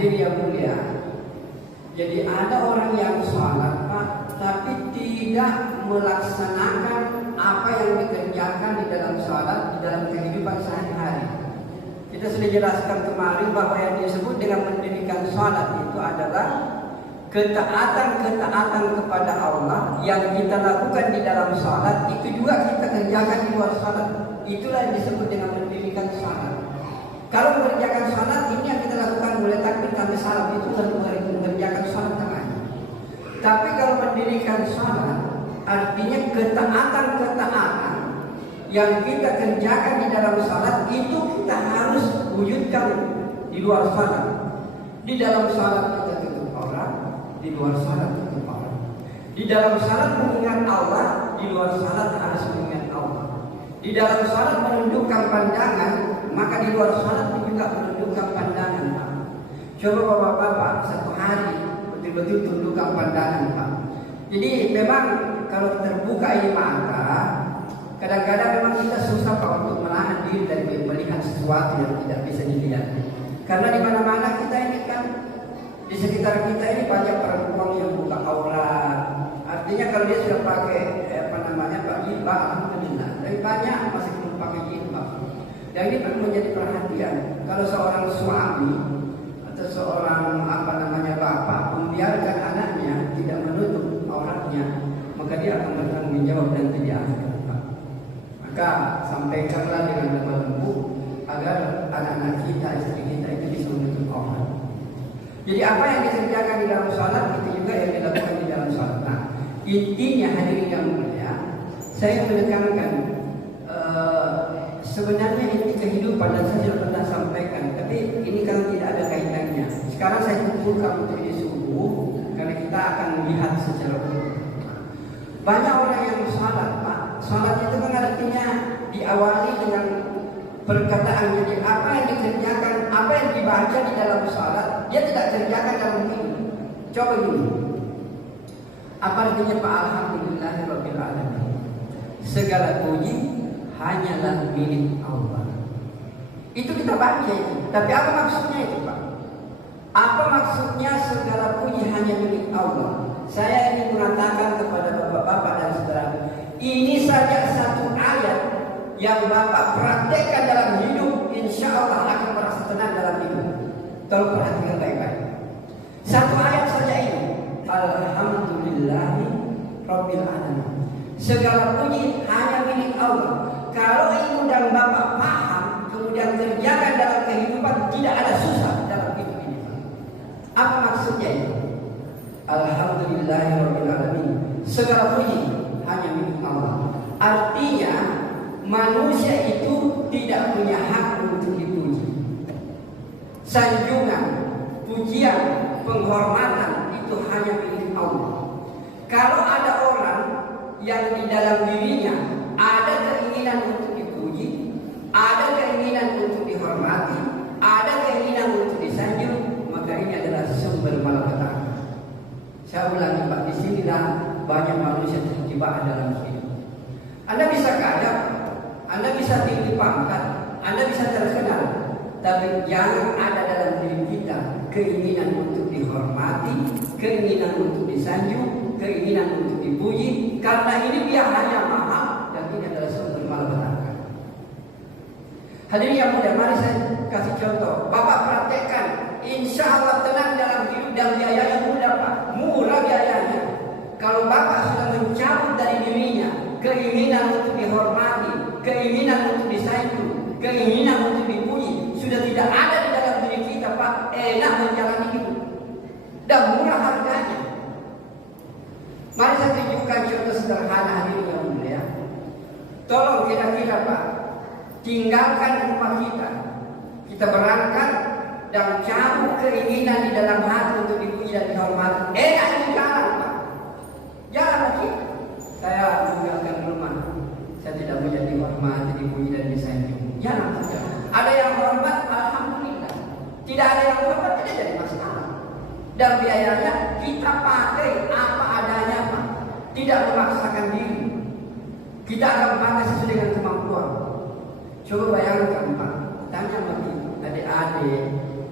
Hadirin yang mulia, jadi ada orang yang sholat Pak, tapi tidak melaksanakan apa yang dikerjakan di dalam sholat, di dalam kehidupan sehari-hari. Kita sudah jelaskan kemarin bahwa yang disebut dengan mendirikan sholat itu adalah ketaatan kepada Allah yang kita lakukan di dalam sholat, itu juga kita kerjakan di luar sholat. Itulah yang disebut dengan mendirikan sholat. Kalau mengerjakan sholat, ini yang kita lakukan mulai takbir sampai salam, itu kan mengerjakan sholat namanya. Tapi kalau mendirikan sholat, artinya ketaatan yang kita kerjakan di dalam sholat, itu kita harus wujudkan di luar sholat. Di dalam sholat kita tutup aurat, di luar sholat tutup aurat. Di dalam sholat mengingat Allah, di luar sholat harus mengingat Allah. Di dalam sholat menundukkan pandangan, maka di luar sholat juga menundukkan pandangan Pak. Coba bapak-bapak satu hari betul-betul tundukkan pandangan Pak. Jadi memang kalau terbuka ini mata, kadang-kadang memang kita susah Pak untuk menahan diri dari melihat sesuatu yang tidak bisa dilihat. Karena di mana-mana kita ini kan, di sekitar kita ini banyak perempuan yang buka aurat. Artinya kalau dia sudah pakai Pak jilbab, alhamdulillah. Tapi banyak masih belum pakai jilbab. Dan ini perlu menjadi perhatian. Kalau seorang suami atau seorang bapak membiarkan anaknya tidak menutup auratnya, maka dia akan bertanggung jawab dan tidak akhirat. Maka sampaikanlah dengan lemah lembut agar anak-anak kita, istri kita itu bisa menutup aurat. Jadi apa yang dikerjakan di dalam sholat itu juga yang dilakukan di dalam sholat. Nah, intinya hadirin yang mulia, saya menekankan sebenarnya ini kehidupan dan saya sudah pernah sampaikan, tapi ini kalau tidak ada kaitannya. Sekarang saya kumpulkan untuk ini subuh karena kita akan melihat secara umum. Banyak orang yang sholat Pak. Sholat itu kan artinya diawali dengan perkataan. Jadi apa yang dikerjakan, apa yang dibaca di dalam sholat, dia tidak kerjakan dalam hidup. Coba dulu. Apa artinya Pak? Alhamdulillahirabbil alamin. Segala puji hanyalah milik Allah. Itu kita baca itu. Tapi apa maksudnya itu Pak? Apa maksudnya segala puji hanya milik Allah? Saya ingin mengatakan kepada bapak-bapak dan saudara, ini saja satu ayat yang bapak praktekkan dalam hidup, insya Allah akan merasa tenang dalam hidup. Tolong perhatikan baik-baik. Satu ayat saja ini. Alhamdulillahi Rabbil alamin. Segala puji hanya milik Allah. Kalau ibu dan bapak paham, kemudian kerjakan dalam kehidupan, tidak ada susah dalam hidup ini. Apa maksudnya itu? Alhamdulillahirabbil alamin. Segala puji hanya milik Allah. Artinya manusia itu tidak punya hak untuk dipuji. Sanjungan, pujian, penghormatan itu hanya milik Allah. Kalau ada orang yang di dalam dirinya ada keinginan untuk dipuji, ada keinginan untuk dihormati, ada keinginan untuk disanjung, maka ini adalah sumber malapetaka. Saya ulangi Pak, di sinilah banyak manusia terjebak dalam hidup. Anda bisa kaya, Anda bisa tinggi pangkat, Anda bisa terkenal, tapi jangan ada dalam diri kita keinginan untuk dihormati, keinginan untuk disanjung, keinginan untuk dipuji, karena ini biayanya mahal dan ini adalah sumber malapetaka. Hadirin yang mulia, mari saya kasih contoh. Bapak praktekkan, insya Allah tenang dalam hidup dan biayanya mudah Pak, murah biayanya. Kalau Bapak sudah mencabut dari dirinya keinginan untuk dihormati, keinginan untuk disanjung, keinginan untuk dipuji, sudah tidak ada di dalam diri kita Pak, enak menjalani hidup dan murah harganya. Mari saya tunjukkan contoh sederhana hadirin yang mulia. Tolong kira-kira Pak, tinggalkan rumah kita, kita berangkat dan cabut keinginan di dalam hati untuk dipuji dan dihormati. Enak ini jalan Pak, jalan lagi. Saya meninggalkan rumah, saya tidak mau jadi dihormati, dipuji dan disanjung. Jalan saja. Ada yang hormat, alhamdulillah. Tidak ada yang hormat, tidak jadi masalah. Dan biayanya kita pakai apa adanya Pak, tidak memaksakan diri. Kita akan pakai sesuai dengan kemampuan. Coba bayangkan Pak, tanya bagi adik-adik,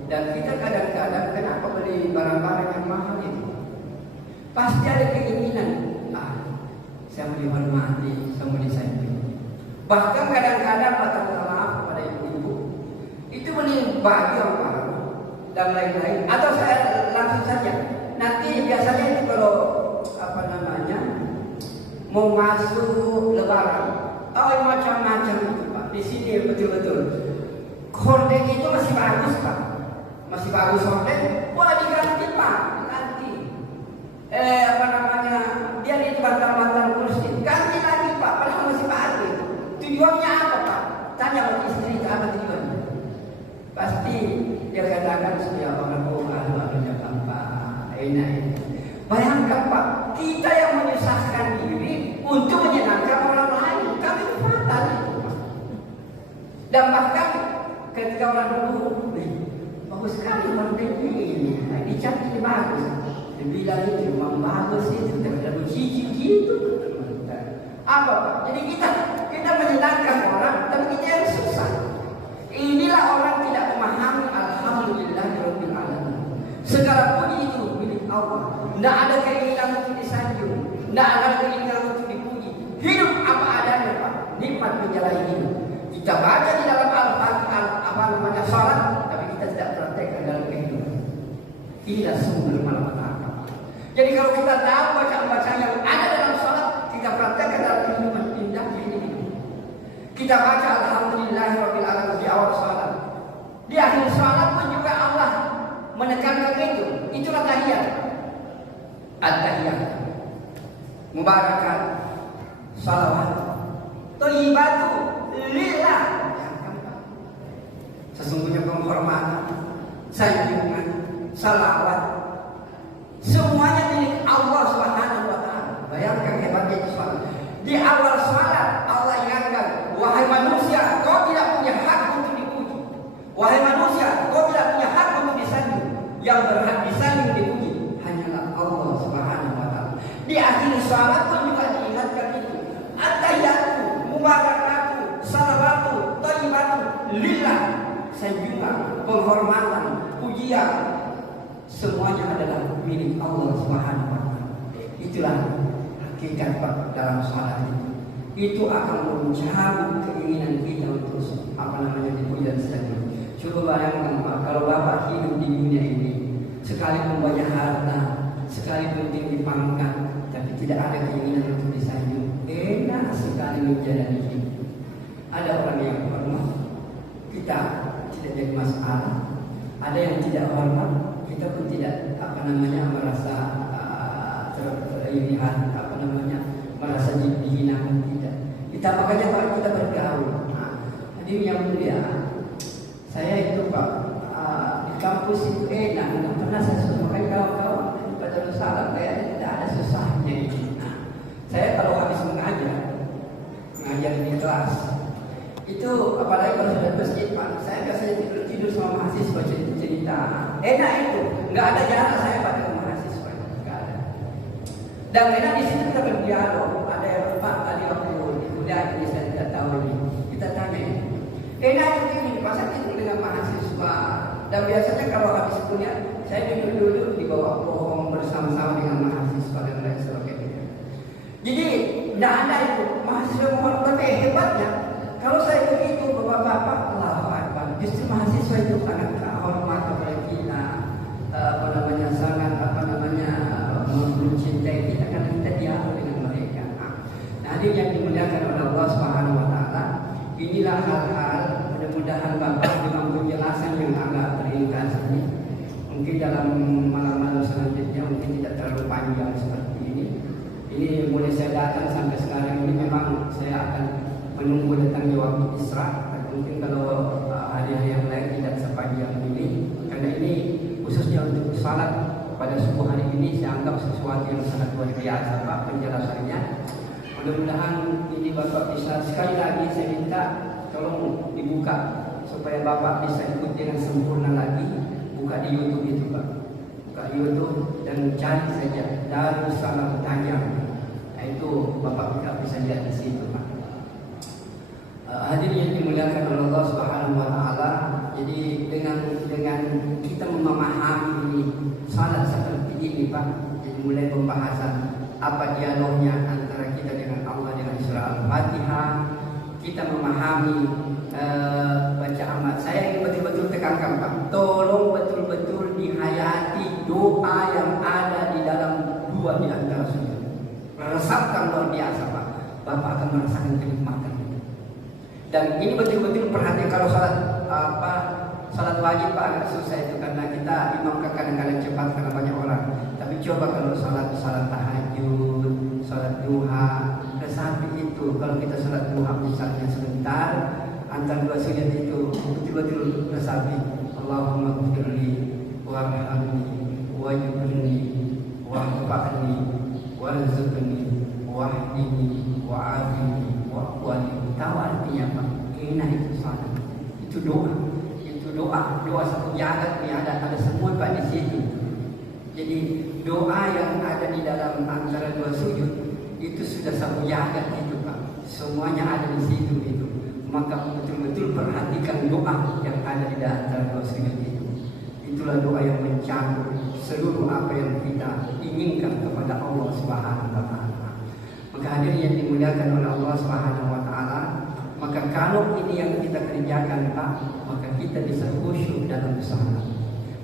Dan kita kadang-kadang kenapa beli barang-barang yang mahal itu? Pasti ada keinginan, saya mau dihormati, saya mau disayangi. Bahkan kadang-kadang minta maaf kepada ibu-ibu, itu beli baju yang mahal dan lain-lain. Atau saya langsung saja. Nanti biasanya itu kalau mau masuk Lebaran, macam-macam itu Pak. Di sini betul-betul. Horden itu masih bagus Pak, masih bagus horden. Boleh diganti Pak, nanti. Dia di bantal-bantal kursi, ganti lagi Pak, padahal masih bagus. Tujuannya apa Pak? Tanya sama istri apa tujuannya? Pasti dia katakan supaya orang alunya Pak, enak. Bayangkan Pak, kita yang menyusahkan diri untuk menyenangkan orang lain, kami fatal itu Pak. Dan bahkan ketika orang dulu, bagus sekali horden ini, dicat ini bagus. Dibilang itu memang bagus itu, tidak bercicik gitu. Apa Pak? Jadi kita menyenangkan orang, tapi kita yang susah. Inilah orang tidak memahami alhamdulillahirabbil alamin. Segala puji itu milik Allah. Tidak ada keinginan untuk disanjung, tidak ada keinginan untuk dipuji. Hidup apa adanya Pak, nikmat menjalani hidup. Kita baca di dalam Al-Fatihah salat, tapi kita tidak praktekkan dalam kehidupan. Inilah sumber malapetaka. Jadi kalau kita tahu bacaan-bacaan yang ada dalam salat, kita praktekkan dalam kehidupan, indah ini. Kita baca alhamdulillahirabbil alamin di awal salat. Di akhir salat pun juga Allah menekankan itu. Itulah tahiyat. At-tahiyat. Mubarakat. Salawat. Thayyibatu lillah. Sesungguhnya penghormatan, sanjungan, salawat, semuanya milik Allah Subhanahu wa taala. Bayangkan hebatnya itu salat. Di awal salat Allah ingatkan, wahai manusia, kau tidak punya hak untuk dipuji. Wahai manusia, kau tidak punya hak untuk disanjung. Yang berhak disanjung dipuji hanyalah Allah Subhanahu wa taala. Di akhir salat pun juga diingatkan itu. At-tahiyyatu, mubarakatu, salawatu, thayyibatu lillah. Sanjungan, penghormatan, pujian, semuanya adalah milik Allah Subhanahu wa taala. Itulah hakikat dalam salat itu. Itu akan mencabut keinginan kita untuk dipuji dan disanjung. Coba bayangkan Pak, kalau Bapak hidup di dunia ini, sekalipun banyak harta, sekalipun tinggi pangkat, tapi tidak ada keinginan untuk disanjung, enak sekali menjalani hidup. Ada orang yang hormat, kita tidak jadi masalah. Ada yang tidak hormat, kita pun tidak merasa terlihat merasa dihina, tidak. Kita makanya kalau kita bergaul, hadirin yang mulia, saya itu Pak di kampus itu enak, nggak pernah saya susah. Makanya kawan-kawan pada salah kayaknya tidak ada susahnya ini. Saya kalau habis mengajar di kelas itu, apalagi kalau sudah masjid Pak, saya biasanya tidur sama mahasiswa cerita. Enak itu, nggak ada jarak saya pada mahasiswa, nggak ada. Dan enak di situ kita berdialog. Ada yang Pak tadi waktu di kuliah ini saya tidak tahu ini, kita tanya ini. Enak itu ini, masa tidur dengan mahasiswa. Dan biasanya kalau habis kuliah, saya duduk di bawah pohon bersama-sama dengan mahasiswa dan lain sebagainya. Jadi tidak ada itu mahasiswa mohon, tapi hebatnya kalau saya begitu bapak-bapak, Allahu Akbar, justru mahasiswa itu sangat hormat kepada kita, sangat mencintai kita karena kita dialog dengan mereka. Nah, hadir yang dimuliakan oleh Allah Subhanahu wa taala, inilah hal-hal, mudah-mudahan Bapak dengan penjelasan yang agak ringkas ini, mungkin dalam malam-malam selanjutnya mungkin tidak terlalu panjang seperti ini. Ini mulai saya datang sampai sekarang ini memang saya akan menunggu datangnya waktu Isra. Mungkin kalau hari-hari yang lain tidak sepanjang ini, karena ini khususnya untuk salat pada subuh hari ini saya anggap sesuatu yang sangat luar biasa Pak penjelasannya. Mudah-mudahan ini Bapak bisa, sekali lagi saya minta tolong dibuka supaya Bapak bisa ikut dengan sempurna lagi. Buka di YouTube itu Pak, buka YouTube dan cari saja Darussalam Tajam. Nah, itu Bapak bisa lihat di situ Pak. Hadirin yang dimuliakan oleh Allah Subhanahu wa taala, Jadi dengan kita memahami ini salat seperti ini Pak, jadi mulai pembahasan apa dialognya antara kita dengan Allah dengan surah Al-Fatihah, kita memahami baca amat. Saya ingin betul-betul tekankan Pak, tolong betul-betul dihayati doa yang ada di dalam dua di antara sujud. Resapkan luar biasa Pak, Bapak akan merasakan kenikmatan itu. Dan ini betul-betul perhatian kalau salat wajib Pak agak susah itu karena kita imam kadang-kadang cepat karena banyak orang. Tapi coba kalau salat tahajud, salat duha, resapi itu kalau kita salat duha misalnya sebentar antara dua sujud itu betul-betul resapi. Allahumma ghfirli warhamni wajibni wa'fa'ni warzuqni wahdini wa'afini wa'afwani. Tahu artinya Pak? Enak itu salat. Itu doa. Doa satu jagat nih ada semua Pak di situ. Jadi doa yang ada di dalam antara dua sujud itu sudah satu jagat itu Pak. Semuanya ada di situ itu. Maka betul-betul perhatikan doa yang ada di antara dua sujud itu. Itulah doa yang mencakup seluruh apa yang kita inginkan kepada Allah Subhanahu wa taala. Maka hadirin yang dimuliakan oleh Allah Subhanahu wa taala, maka kalau ini yang kita kerjakan Pak, maka kita bisa khusyuk dalam salat,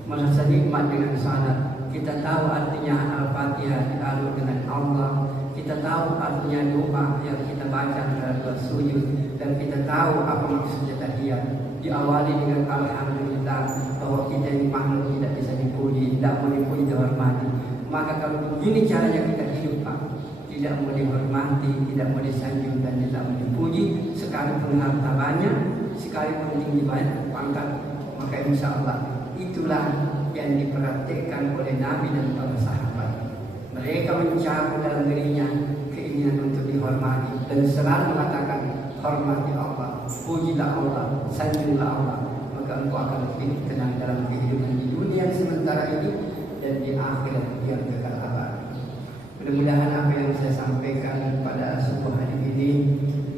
merasa nikmat dengan salat. Kita tahu artinya Al-Fatihah dialog dengan Allah, kita tahu artinya doa yang kita baca dalam dua sujud, dan kita tahu apa maksudnya tahiyat. Diawali dengan Alhamdulillah, bahwa kita ini makhluk tidak bisa dipuji, tidak mau dipuji dihormati. Maka kalau begini caranya kita hidup Pak, tidak mau dihormati, tidak mau disanjung dan tidak mau dipuji, sekalipun harta banyak, sekalipun tinggi banyak pangkat, maka insya Allah itulah yang diperhatikan oleh Nabi dan para sahabat. Mereka mencari dalam dirinya keinginan untuk dihormati dan selalu mengatakan hormati Allah, pujilah Allah, sanjunglah Allah, maka engkau akan hidup tenang dalam kehidupan di dunia sementara ini dan di akhirat yang kekal abadi. Mudah-mudahan apa yang saya sampaikan pada subuh hari ini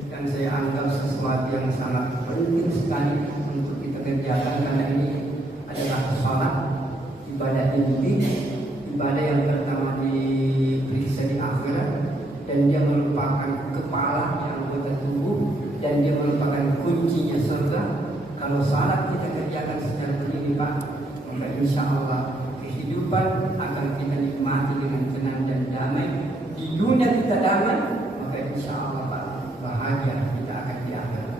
dan saya anggap sesuatu yang sangat penting sekali untuk kita kerjakan, karena ini adalah salat, ibadah inti, ibadah yang pertama diperiksa di akhirat, dan dia merupakan kepala yang anggota tubuh, dan dia merupakan kuncinya surga. Kalau salat kita kerjakan secara begini Pak, maka insya Allah kehidupan akan kita nikmati dengan tenang dan damai. Di dunia kita damai, maka insya Allah Pak, bahagia kita akan di akhirat.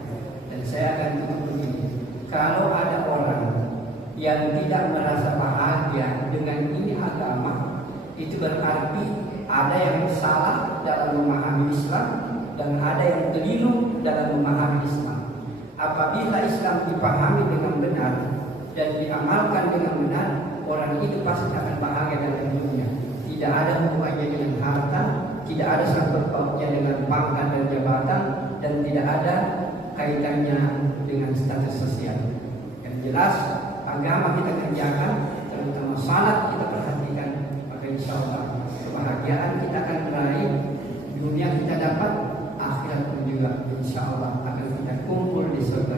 Dan saya akan tutup begini, kalau ada orang yang tidak merasa bahagia dengan ini agama, itu berarti ada yang salah dalam memahami Islam dan ada yang keliru dalam memahami Islam. Apabila Islam dipahami dengan benar dan diamalkan dengan benar, orang itu pasti akan bahagia dalam hidupnya. Tidak ada hubungannya dengan harta, tidak ada sangkut pautnya dengan pangkat dan jabatan, dan tidak ada kaitannya dengan status sosial. Yang jelas agama kita kerjakan, terutama salat kita perhatikan, maka insya Allah kebahagiaan kita akan meraih, dunia kita dapat, akhirat pun juga insya Allah akan kita kumpul di surga.